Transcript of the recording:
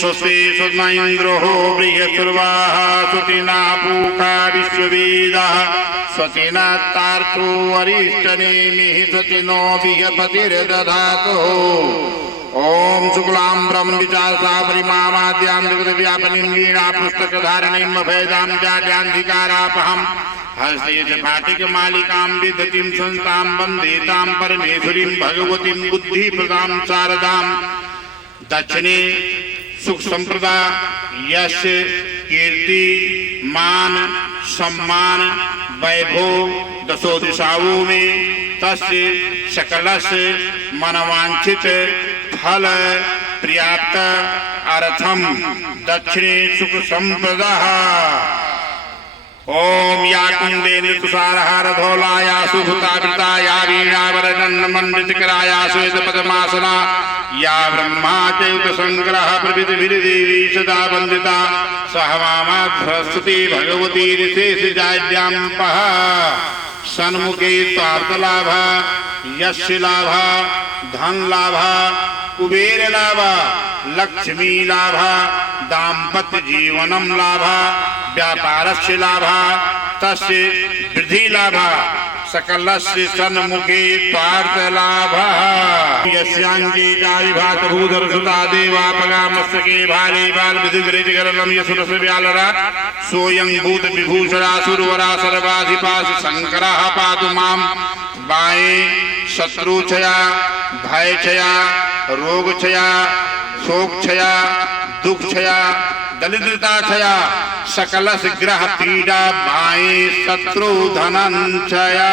स्वस्ति स्वस्मा इंद्रो बृहस्पतिर्वाः स्वस्तिना पूषा विश्ववेदाः स्वस्तिना तार्क्ष्यो अरिष्टनेमिः स्वस्तिनो बृहस्पतिर्दधातु। ओम शुक्लाम्बरं विचासा परिमामाद्यां जगद्व्यापिनीं वीणापुस्तकधारिणीं अभयदां जाड्यान्धिकारापहं हस्ते च पाटिकमालिकां विदतीं संस्थां वन्दे तां परमेश्वरीं भगवतीं बुद्धिप्रदां शारदां। दक्षिणे सुख संप्रदा यश कीर्ति मान सम्मान वैभव दसो दिशाओं में तस्य सकलस्य मनवांछित फल पर्याप्त अर्थम दक्षिणे सुख संप्रदा। ओम या कुंदेन तुषारहार धौलाया सुभुतावृताया वीणावरदण्डमण्डितकराया श्वेतपद्मासना या ब्रह्मा चैत संग्रह प्रभृतिभिर्देवी सदा वन्दिता सहवामा सरस्वती भगवती ऋषेशजाड्याम्पः। सन्मुखे स्वार्थलाभ यश लाभ धन लाभ कुबेर लाभ लक्ष्मी लाभ दाम्पत्य जीवनम लाभ व्यापारस्य लाभ तस्य वृद्धि लाभ सकलस्य सन्मुखे स्वार्थ लाभ। यस्यांगे जाविभात भूधरसुता देवापगा मस्तके भाले बाल विधिगरलम यशुरस व्यालरा सोयं भूत विभूषणा सुरवरा सर्वाधिपास शंकरः पातु मां। बाएं शत्रुक्षया भयक्षया रोगक्षया शोकक्षया दुःखक्षया दरिद्रताक्षया सकलस ग्रह पीड़ा बाएं शत्रु धनंक्षया।